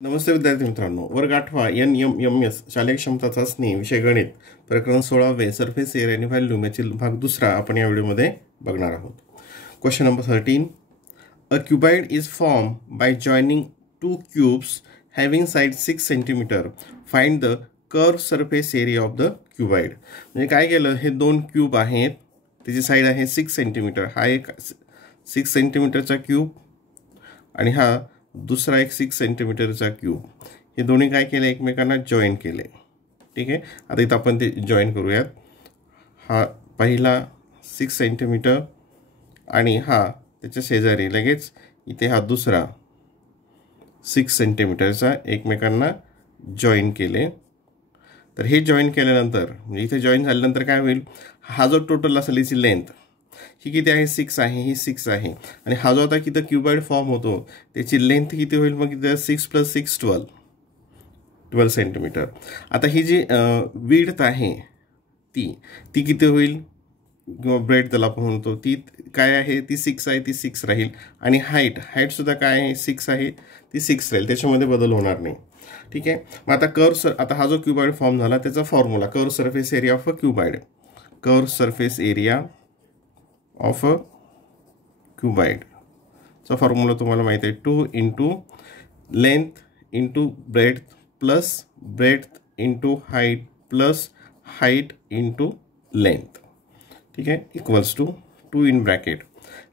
नमस्ते विद्यार्थी मित्रांनो, वर्ग 8 NMMS शालेय क्षमता चाचणी विषय गणित प्रकरण 16 सरफेस एरिया आणि व्हॉल्यूम यातील भाग दुसरा आपण या व्हिडिओमध्ये बघणार आहोत. Question number 13. A cuboid is form by joining two cubes having side 6 centimetre. Find the curve surface area of the cuboid. म्हणजे काय केलं, हे दोन क्यूब आहेत, त्याची साइड आहे 6 सेंटीमीटर. हा एक 6 सेंटीमीटरचा क्यूब आणि हा दुसरा एक 6 सेंटीमीटरचा क्यूब. हे दोन्ही काय केले, एकमेकांना जॉईन केले. ठीक आहे, आता इथं आपण ते जॉईन करूयात. हा पहिला 6 सेंटीमीटर आणि हा त्याच्या शेजारी लगेच इथे हा दुसरा 6 सेंटीमीटरचा एकमेकांना जॉईन केले. तर हे जॉईन केल्यानंतर म्हणजे इथे जॉईन झाल्यानंतर काय होईल, हा जो टोटल असेल याची लेंथ ही किती आहे, 6 आहे, ही 6 आहे. आणि हा जो आता किती क्यूबाइड फॉर्म होतो त्याची लेंथ किती होईल, मग इथे 6 + 6 12 सेंटीमीटर. आता ही जी विड्थ आहे ती किती होईल, किंवा ब्रेड त्याला आपण म्हणतो, ती काय आहे, ती 6 आहे, ती 6 राहील. आणि हाईट सुद्धा काय आहे, 6 आहे, ती 6 राहील, त्याच्यामध्ये बदल होणार नाही. ठीक आहे. मग आता आता हा जो क्यूबाइड फॉर्म झाला त्याचा formula curve surface area of a cuboid. Curve surface area of a cuboid चा फॉर्म्युला तुम्हाला माहिती आहे, 2 × length × breadth plus breadth × height plus height × length. ठीक आहे, equals to 2 in bracket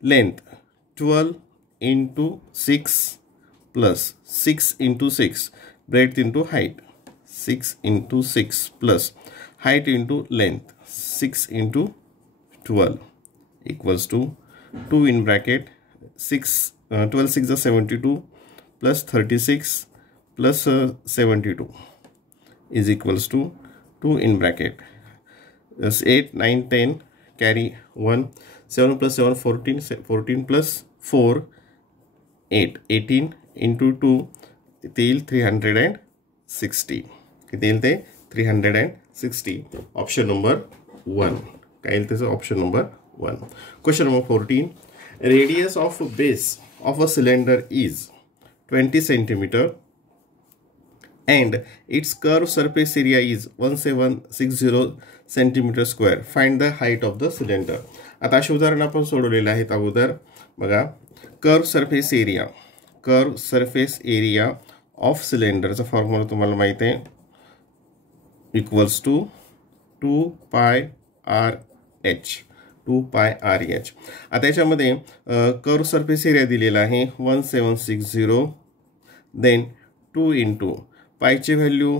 length 12 × 6 plus 6 × 6 breadth × height 6 × 6 plus height × length 6 × 12 equals to 2 in bracket 12 6 is 72 plus 36 plus 72 is equals to 2 in bracket 8 9 10 carry 1 7 plus 7 14 14 plus 4 8 18 into 2 ते येईल 360. किती येईल ते 360. Option number 1 काय येईल त्याचं, option number 1. Question number 14. Radius of base of a cylinder is 20 centimeter and its curved surface area is 1760 centimeter square. Find the height of the cylinder. आता अशी उदाहरण आपण सोडवलेले आहेत अगोदर. बघा, कर्व सरफेस एरिया ऑफ सिलेंडरचा फॉर्म्युला तुम्हाला माहिती आहे, इक्वल्स टू 2πRh. 2πRh. आता याच्यामध्ये कर्व सरफेस एरिया दिलेला आहे 1760, देन 2 × पायची व्हॅल्यू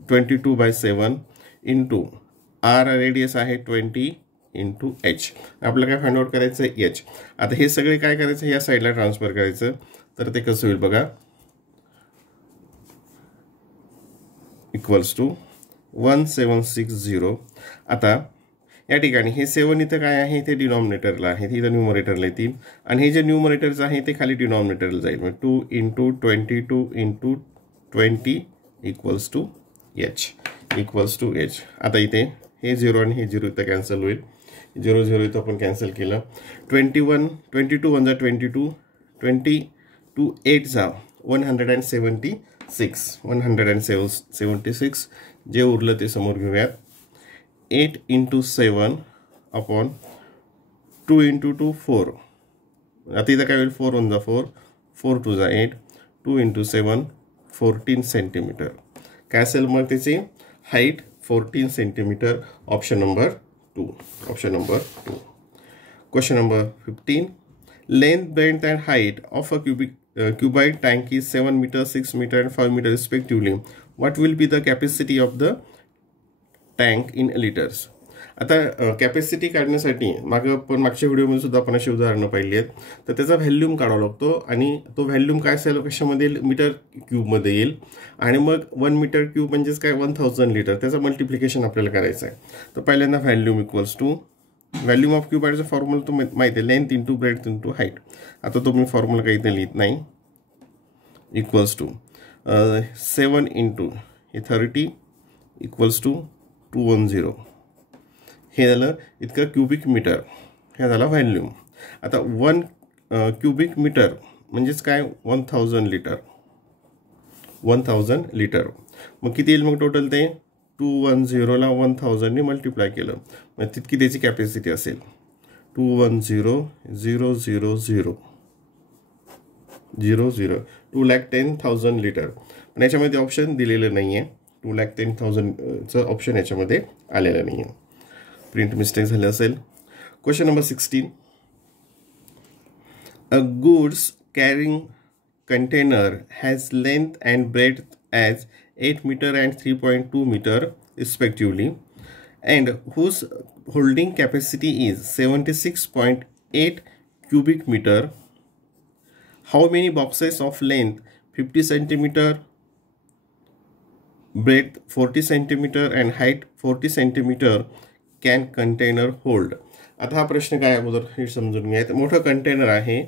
22/7 इंटू आर रेडियस आहे 20 × h. आपल्याला काय फाइंड आउट करायचं आहे, h. आता हे सगळे काय करायचं, या साईडला ट्रान्सफर करायचं. तर ते कसं होईल बघा, इक्वल्स टू 1760. आता या ठिकाणी हे 7 इथं काय आहे, ते डिनॉमिनेटरला आहे, इथं न्यूमरेटरला येतील. आणि हे जे न्यूमरेटरचं आहे ते खाली डिनॉमिनेटरला जाईल. म्हणजे 2 × 22 × 20 इक्वल्स टू h. आता इथे हे 0 आणि हे 0 इथं कॅन्सल होईल. 0 0 इथं आपण कॅन्सल केलं. 22 1 22 22 8 जा 176. जे उरलं ते समोर घेऊयात. 8 × 7 अपॉन 2 × 2 4. आता इथं काय होईल, 4 1 जा 4 4 2 जा 8 2 × 7 14 सेंटीमीटर. काय असेल मग त्याची height 14 centimetre. Option number 2. Question number 15. Length breadth and height of a cuboid tank is 7 meter 6 meter and 5 meter respectively. What will be the capacity of the tank in liters? आता capacity काढण्यासाठी मागच्या व्हिडिओमध्ये सुद्धा आपण अशी उदाहरणं पाहिली आहेत. तर त्याचा व्हॅल्यूम काढावा लागतो आणि तो व्हॅल्यूम काय असेल, कशामध्ये, मीटर क्यूबमध्ये येईल. आणि मग 1 मीटर क्यूब म्हणजेच काय, 1000 लिटर. त्याचं मल्टिप्लिकेशन आपल्याला करायचं आहे. तर पहिल्यांदा volume equals to volume of क्यूबाइडचा फॉर्म्युला तो माहिती आहे, लेंथ × ब्रेड्थ × हाईट. आता तो मी फॉर्म्युला काही इथे लिहित नाही. Equals to 7 × 30 equals to 210. हे झालं इतकं क्यूबिक मीटर. हे झाला व्हॅल्यूम. आता 1 क्यूबिक मीटर म्हणजेच काय, 1000 लिटर. 1000 लिटर. मग किती येईल मग टोटल ते 210ला 1000 ने मल्टिप्लाय केलं मग तितकी त्याची कॅपॅसिटी असेल 210,000 2,10,000 लिटर. पण याच्यामध्ये ऑप्शन दिलेलं नाही आहे 2,10,000चं ऑप्शन याच्यामध्ये आलेलं नाही आहे. प्रिंट मिस्टेक झाली असेल. Question number 16. A goods carrying container has length and breadth as 8 meter and 3.2 meter respectively and whose holding capacity is 76.8 cubic meter. How many boxes of length 50 centimeter, breadth 40 centimeter and height 40 centimeter can container hold? आता हा प्रश्न काय अगोदर हे समजून घ्या. मोठा container आहे,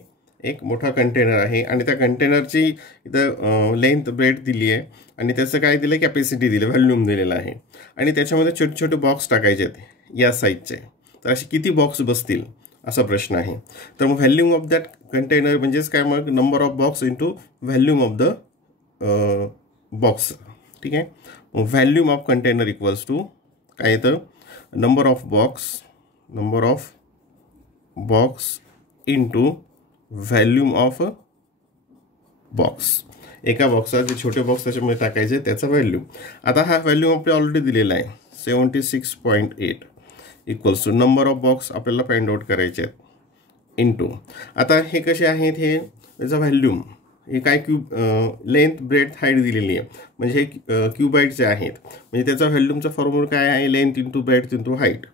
एक मोठा कंटेनर आहे आणि त्या कंटेनरची इथं लेंथ ब्रेड दिली आहे आणि त्याचं काय दिलं कॅपॅसिटी दिली व्हॉल्यूम दिलेला आहे आणि त्याच्यामध्ये छोटे छोटे बॉक्स टाकायचे आहेत या साईजचे. तर असे किती बॉक्स बसतील असा प्रश्न आहे. तर मग व्हॅल्यूम ऑफ दॅट कंटेनर म्हणजेच काय मग number of box into volume of the box. ठीक आहे. मग volume of container equals to काय येतं number of box into volume of box. एका बॉक्सला जे छोटे बॉक्स त्याच्यामध्ये टाकायचे त्याचा व्हॅल्यूम. आता हा व्हॅल्यूम आपल्याला ऑलरेडी दिलेला आहे 76.8 equals to number of box आपल्याला फाइंड आउट करायचे आहेत इंटू. आता हे कसे आहेत हे त्याचा व्हॅल्यूम हे काय क्यूब लेंथ ब्रेड हाईट दिलेली आहे म्हणजे हे क्यूबाईटचे आहेत म्हणजे त्याचा व्हॅल्यूमचा फॉर्म्युला काय आहे length into breadth into height.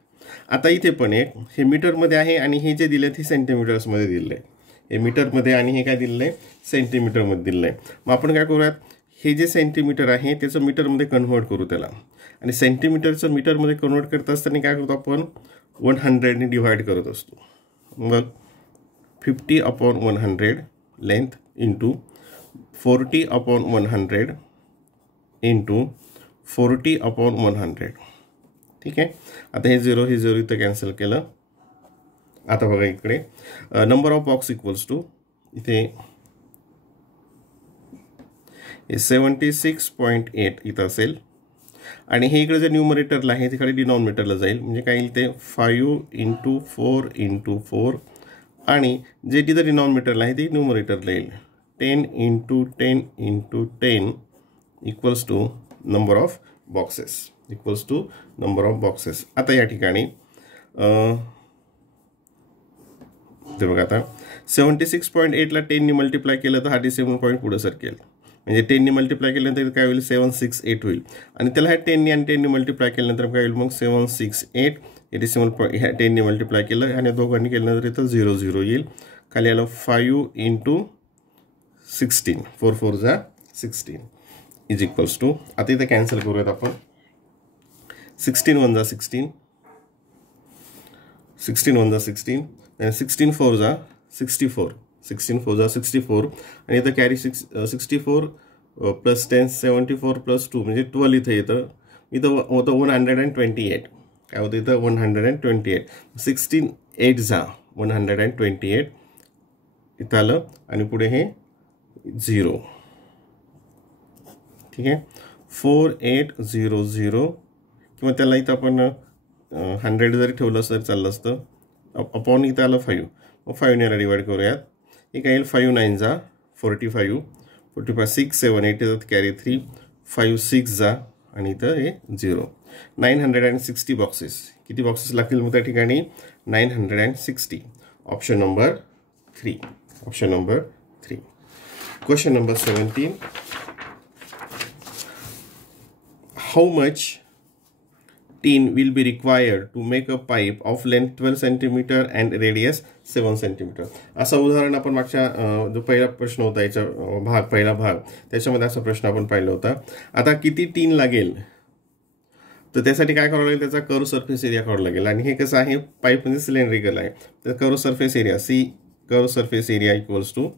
आता इथे पण एक हे मीटरमध्ये आहे आणि हे जे दिले ते सेंटीमीटर्समध्ये दिलं आहे. हे मीटरमध्ये आणि हे काय दिलेलं आहे सेंटीमीटरमध्ये दिलेलं आहे. मग आपण काय करूयात हे जे सेंटीमीटर आहे त्याचं मीटरमध्ये कन्व्हर्ट करू त्याला आणि सेंटीमीटरचं मीटरमध्ये कन्व्हर्ट करत असताना काय करतो आपण 100ने डिव्हाइड करत असतो. मग 50/100 लेंथ इंटू 40/100 इंटू 40/100. ठीक आहे. आता हे 0 इथं कॅन्सल केलं. आता बघा इकडे number of box equals to इथे 76.8 इथं असेल आणि हे इकडे जे न्यूमरेटरला आहे तिकडे डिनॉमिनेटरला जाईल म्हणजे काय येईल ते 5 × 4 × 4 आणि जे तिथं डिनॉमिनेटरला आहे ते न्यूमरेटरला येईल 10 × 10 × 10 equals to number of boxes आता या ठिकाणी ते बघा आता 76.8ला 10ने मल्टिप्लाय केलं तर 37 पॉईंट पुढे सरकेल म्हणजे 10ने मल्टिप्लाय केल्यानंतर काय होईल 768 होईल आणि त्याला ह्या 10ने आणि 10ने मल्टिप्लाय केल्यानंतर काय होईल मग 768 87 पॉईंट ह्या 10ने मल्टिप्लाय केलं आणि दोघांनी केल्यानंतर इथं 00 येईल. खाली आलं 5 × 16 4 4 जा 16 इज इक्वल्स टू आता इथं कॅन्सल करूयात आपण 16 1 जा 16 16 1 जा 16 आणि 16 4 जा 64 16 4 जा 64 आणि इथं कॅरी 64 प्लस 10 74 प्लस 2 म्हणजे 12 इथं होतं 128 काय होतं इथं 128 16 8 जा 128 इथं आलं आणि पुढे हे 0. ठीक आहे. 4800 किंवा त्याला इथं आपण 100 जरी ठेवलं असतं तरी चाललं असतं. अपॉन इथं आलं 5 मग 5ने डिवाइड करूयात. हे काय येईल 5 9 जा 45 6 7 8 येतात कॅरी 3 5 6 जा आणि इथं हे 0 960 बॉक्सेस. किती बॉक्सेस लागतील मग त्या ठिकाणी 960. Option number 3. Question number 17. How much tin will be required to make a pipe of length 12 cm and radius 7 cm? असं उदाहरण आपण मागच्या जो पहिला प्रश्न होता याचा पहिला भाग त्याच्यामध्ये असा प्रश्न आपण पाहिला होता. आता किती टीन लागेल तर त्यासाठी काय करावं लागेल त्याचा कर्व सरफेस एरिया काढावा लागेल आणि हे कसं आहे पाईप म्हणजे सिलेंड्रिकल आहे तर curve surface area curve surface area equals to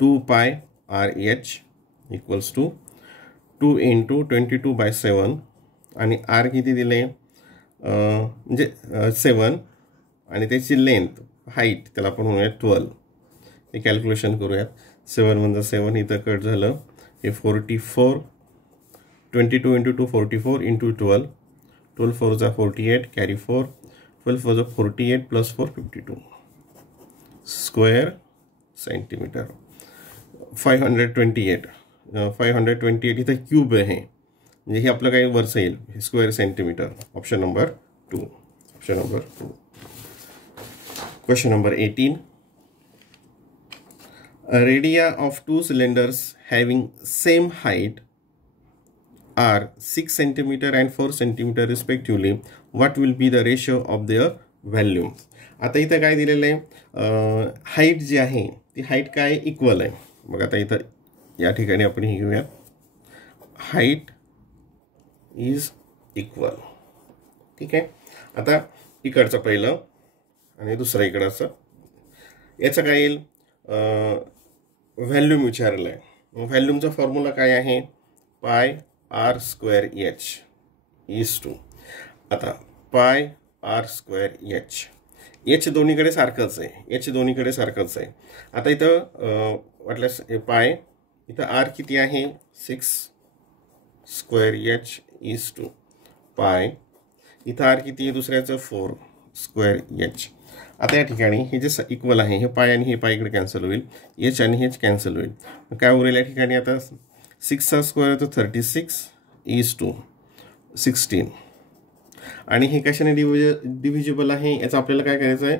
2πRH equals to 2 × 22/7 आणि R किती दिले म्हणजे 7 आणि त्याची लेंथ हाईट त्याला आपण म्हणूयात 12. हे कॅल्क्युलेशन करूयात. 7 × 7 इथं कट झालं हे 44, 22 into 2 44 into 12, 12 4 is 48, carry 4, 12 4 is 48 plus 4 52 square centimeter. 528 इथं क्यूब आहे, म्हणजे हे आपलं काही वरचं येईल square centimetre. Option number 2. Option number 2. Question number 18. A radii of two cylinders having same height are 6 cm and 4 cm respectively. What will be the ratio of their volume? आता इथं काय दिलेलं आहे, हाईट जी आहे ती हाईट काय equal आहे. मग आता इथं या ठिकाणी आपण हे घेऊया, हाईट इज इक्वल. ठीक आहे. आता इकडचं पहिलं आणि दुसरं इकडचं, याचं काय येईल, व्हॅल्यूम विचारलं आहे. व्हॅल्यूमचा फॉर्म्युला काय आहे, pi r square h is to. आता पाय आर स्क्वेअर एच दोन्हीकडे सारखंच आहे. आता इथं वाटल्यास पाय, इथं आर किती आहे 6 स्क्वेअर एच इज टू पाय, इथं आर किती आहे दुसऱ्याचं 4 स्क्वेअर एच. आता या ठिकाणी हे जे इक्वल आहे, हे पाय आणि हे पाय इकडे कॅन्सल होईल, एच आणि हेच कॅन्सल होईल. काय उरेल या ठिकाणी, आता 6चा स्क्वेअर तर 36 इज टू 16. आणि हे कशाने डिव्हिजिबल आहे, याचा आपल्याला काय करायचं आहे,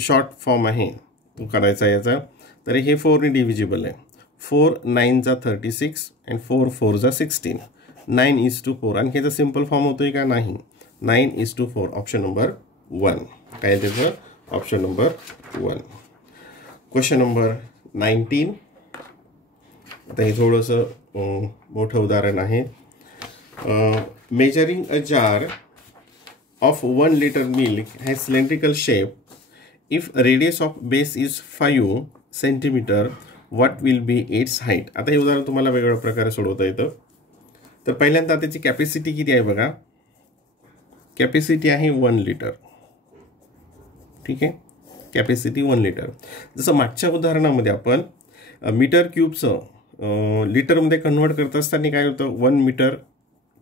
शॉर्ट फॉर्म आहे तो करायचा आहे याचा. तर हे 4ने डिव्हिजिबल आहे. 4 9 जा 36 आणि 4 4 जा 16, 9:4. आणि ह्याचा सिम्पल फॉर्म होतोय का, नाही, 9:4. ऑप्शन नंबर 1 काय त्याचं, ऑप्शन नंबर 1. Question number 19. आता हे थोडंसं मोठं उदाहरण आहे. Measuring a jar of 1 liter milk has cylindrical shape. If radius of base is 5 cm, what will be its height? आता हे उदाहरण तुम्हाला वेगवेगळ्या प्रकारे सोडवता येतं. तर पहिल्यांदा त्याची कॅपॅसिटी किती आहे बघा, कॅपॅसिटी आहे 1 लिटर. ठीक आहे, कॅपॅसिटी 1 लिटर. जसं मागच्या उदाहरणामध्ये आपण मीटर क्यूबचं लिटरमध्ये कन्वर्ट करत असताना काय होतं, 1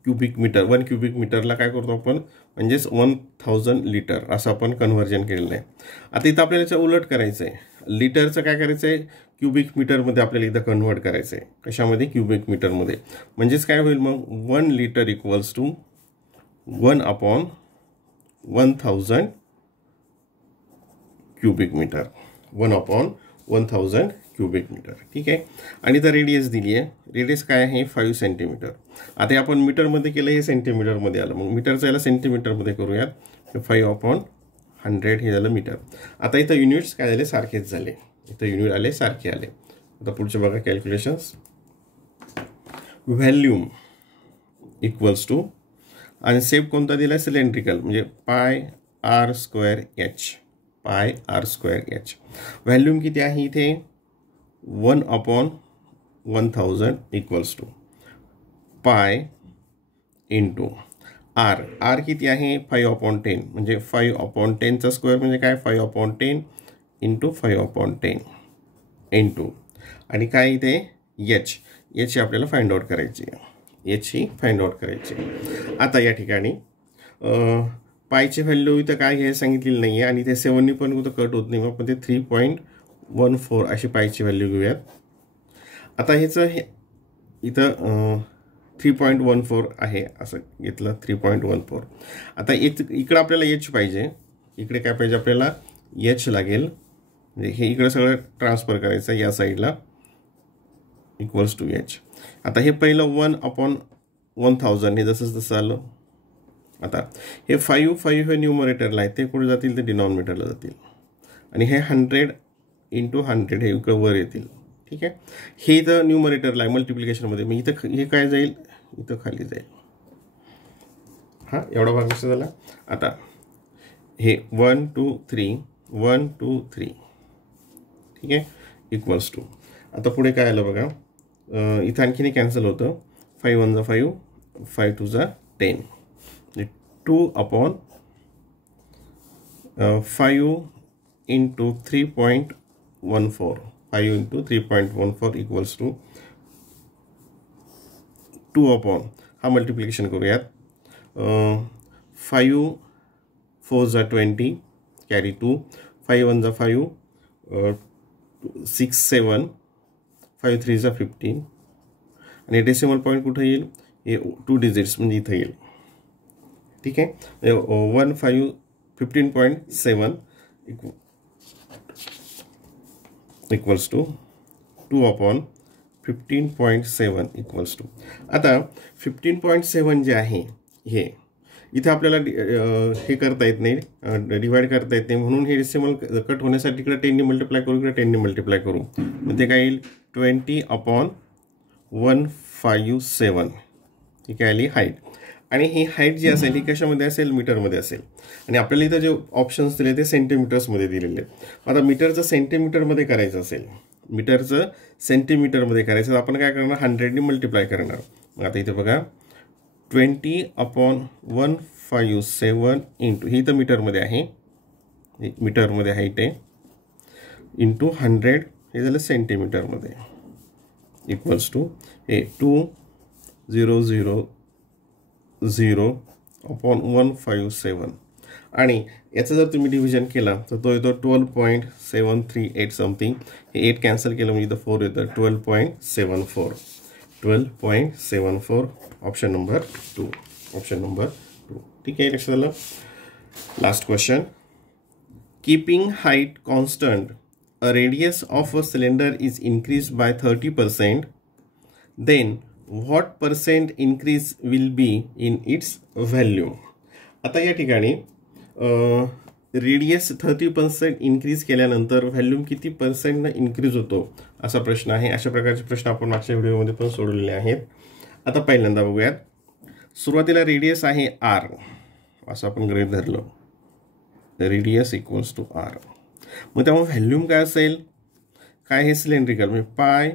क्युबिक मीटरला काय करतो आपण, म्हणजेच 1000 लिटर असं आपण कन्व्हर्जन केलेलं आहे. आता इथं आपल्याला याचं उलट करायचं आहे, लिटरचं काय करायचं आहे, क्युबिक मीटरमध्ये आपल्याला इथं कन्व्हर्ट करायचं आहे. कशामध्ये, क्युबिक मीटरमध्ये. म्हणजेच काय होईल मग, 1 litre equals to 1/1000 cubic metre, 1/1000 cubic metre. ठीक आहे. आणि इथं रेडियस दिली आहे, रेडियस काय आहे 5 सेंटीमीटर. आता आपण मीटरमध्ये केलं, हे सेंटीमीटरमध्ये आलं, मग मीटरचं याला सेंटीमीटरमध्ये करूयात. 5/100 हे झालं मीटर. आता इथं युनिट्स काय झाले, सारखेच झाले, इथं युनिट आले सारखे आले. आता पुढचे बघा कॅल्क्युलेशन्स. व्हॅल्यूम इक्वल्स टू, आणि सेप कोणता दिला, सिलेंड्रिकल, म्हणजे पाय आर स्क्वेअर एच. व्हॅल्यूम किती आहे इथे, 1/1000 equals to pi into r किती आहे 5/10, म्हणजे 5/10चा स्क्वेअर म्हणजे काय, 5/10 इंटू 5/10 इंटू, आणि काय इथे एच आपल्याला फाइंड आउट करायची आहे. आता या ठिकाणी पायची व्हॅल्यू इथं काय हे सांगितलेलं नाही आहे, आणि ते 7 पण कुठं कट होत नाही, मग आपण ते 3.14 अशी पायची व्हॅल्यू घेऊयात. आता ह्याचं हे इथं 3.14 आहे असं घेतलं, 3.14. आता इकडं आपल्याला एच पाहिजे, इकडे काय पाहिजे आपल्याला, एच लागेल. म्हणजे हे इकडं सगळं ट्रान्सफर करायचं या साईडला, इक्वल्स टू एच. आता हे पहिलं 1/1000 हे जसं आलं. आता हे 5 हे न्यूमरेटरला आहे, ते कुठे जातील, ते डिनॉमिनेटरला जातील. आणि हे 100 इंटू 100 हे इकडं वर येतील. ठीक आहे. हे इथं न्यूमरेटरला आहे मल्टिप्लिकेशनमध्ये, मग इथं हे काय जाईल, इथं खाली जाईल. हां, एवढा भाग कसा झाला. आता हे 1 2 3 1 2 3 ठीक आहे, इक्वल्स टू. आता पुढे काय आलं बघा, इथं आणखीन कॅन्सल होतं. 5 1 जा 5, 5 2 जा 10, 2/5 into 3.14, 5 into 3.14 equals to 2 upon हा मल्टिप्लिकेशन करूयात. 5 4 जा 20 कॅरी 2, 5 1 जा 5, 6 7, 5 3 जा 15 आणि डेसिमल पॉईंट कुठे येईल, हे 2 डिजिट्स म्हणजे इथं येईल. ठीक आहे. 15.7 equals to 2 upon 15.7 equals to. आता 15.7 जे आहे हे इथे आपल्याला हे करता येत नाही, डिवाइड करता येत नाही, म्हणून हे डेसिमल कट होण्यासाठी इकडे 10 ने मल्टिप्लाय करू, इकडे 10 ने मल्टिप्लाय करू. मग ते काय येईल 20/157. ही काय आली हाईट. आणि ही हाईट जी असेल ही कशामध्ये असेल, मीटरमध्ये असेल. आणि आपल्याला इथं जे ऑप्शन्स दिले ते सेंटीमीटर्समध्ये दिलेले आहेत. आता मीटरचं सेंटीमीटरमध्ये करायचं असेल, मीटरचं सेंटीमीटरमध्ये करायचं तर आपण काय करणार, 100 ने मल्टिप्लाय करणार. मग आता इथे बघा 20/157 इंटू, ही तर मीटरमध्ये आहे, मीटरमध्ये हाईट आहे, इंटू 100 हे झालं सेंटीमीटरमध्ये, इक्वल्स टू हे 2000/157. आणि याचं जर तुम्ही डिव्हिजन केला तर तो येतो 12.738 समथिंग. हे 8 कॅन्सल केलं म्हणजे इथं 4 येतं, 12.74. 12.74 ऑप्शन नंबर 2. Option number 2. ठीक आहे, लक्षात आलं. Last question. Keeping height constant, a radius of a cylinder is increased by 30%, then what percent increase will be in its value? आता या ठिकाणी रेडियस 30% इन्क्रीज केल्यानंतर व्हॅल्यूम किती पर्सेंटनं इन्क्रीज होतो असा प्रश्न आहे. अशा प्रकारचे प्रश्न आपण मागच्या व्हिडिओमध्ये पण सोडवलेले आहेत. आता पहिल्यांदा बघूयात. सुरुवातीला रेडियस आहे r, असं आपण गृहीत धरलं, रेडियस इक्वल्स टू r. मग तेव्हा व्हॅल्यूम काय असेल, काय हे सिलेंड्रिकल म्हणजे पाय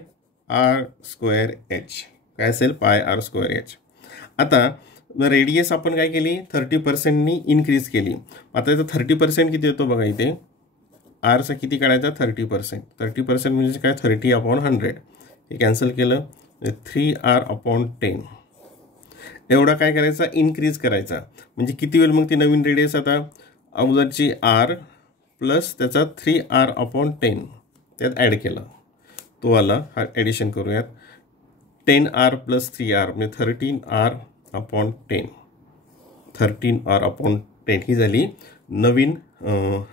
r स्क्वेअर h, काय असेल पाय r स्क्वेअर h. आता रेडियस आपण काय केली 30%नी इन्क्रीज केली. आता इथं 30% किती येतो बघा, इथे आरचा किती काढायचा 30%. 30% म्हणजे काय 30/100. हे कॅन्सल केलं 3r/10. एवढा काय करायचा इन्क्रीज करायचा. म्हणजे किती होईल मग ती नवीन रेडियस, आता अगोदरची r प्लस त्याचा 3r/10 त्यात ॲड केला, तो आला. हा ॲडिशन करूयात. 10r + 3r म्हणजे 13r/10. 13r/10 ही झाली नवीन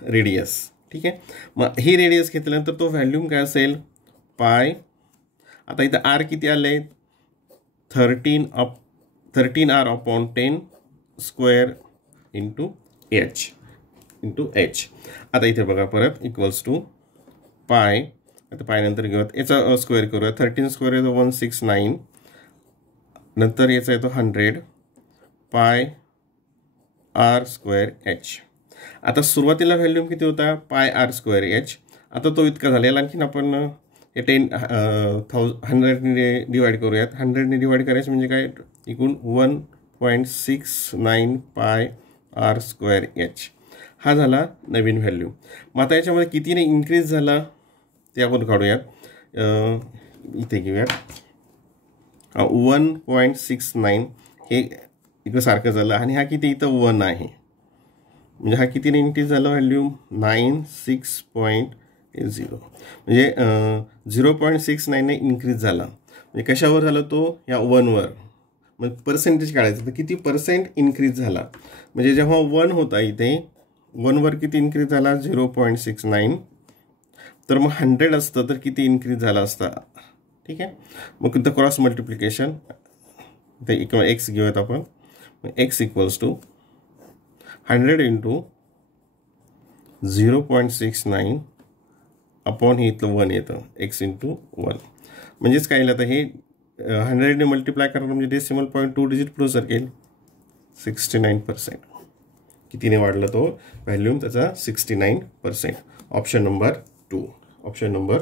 रेडियस. ठीक आहे. मग ही रेडियस घेतल्यानंतर तो व्हॅल्यूम काय असेल पाय. आता इथं r किती आले 13r/10 स्क्वेअर इंटू h. आता इथे बघा परत इक्वल्स टू पाय. आता पाय नंतर घेऊयात, याचा स्क्वेअर करूया. 13 स्क्वेअर येतो 169, नंतर याचा येतो 100 पाय r स्क्वेअर h. आता सुरुवातीला व्हॅल्यूम किती होता पाय r स्क्वेअर h. आता तो इतका झाला. याला आणखीन आपण हे 100ने डिवाइड करूयात. 100ने डिवाइड करायचं म्हणजे काय एकूण 1.69 पाय r स्क्वेअर h. हा झाला नवीन व्हॅल्यू. मग आता याच्यामध्ये कितीने इन्क्रीज झाला ते आपण काढूयात. इथे घेऊयात 1.69 हे इकडं सारखं झालं आणि हा किती इथं 1 आहे. म्हणजे हा कितीने इन्क्रीज झाला व्हॅल्यूम 96.0 म्हणजे 0.69ने इन्क्रीज झाला. म्हणजे कशावर झाला तो या 1वर. मग पर्सेंटेज काढायचं तर किती पर्सेंट इन्क्रीज झाला. म्हणजे जेव्हा 1 होता इथे 1वर किती इन्क्रीज झाला 0.69. तर मग 100 असतं तर किती इन्क्रीज झाला असता. ठीक आहे. मग इथं क्रॉस मल्टिप्लिकेशन ते एक्स घेऊयात आपण. X equals to 100 into 0.69 upon हे इथलं 1 येतं एक्स इंटू 1. म्हणजेच काय आता हे 100ने मल्टिप्लाय करणार म्हणजे डेसिमल पॉईंट 2 डिजिट पुढे सरकेल. 69% कितीने वाढला तो व्हॅल्यूम त्याचा 69%. Option number 2. Option number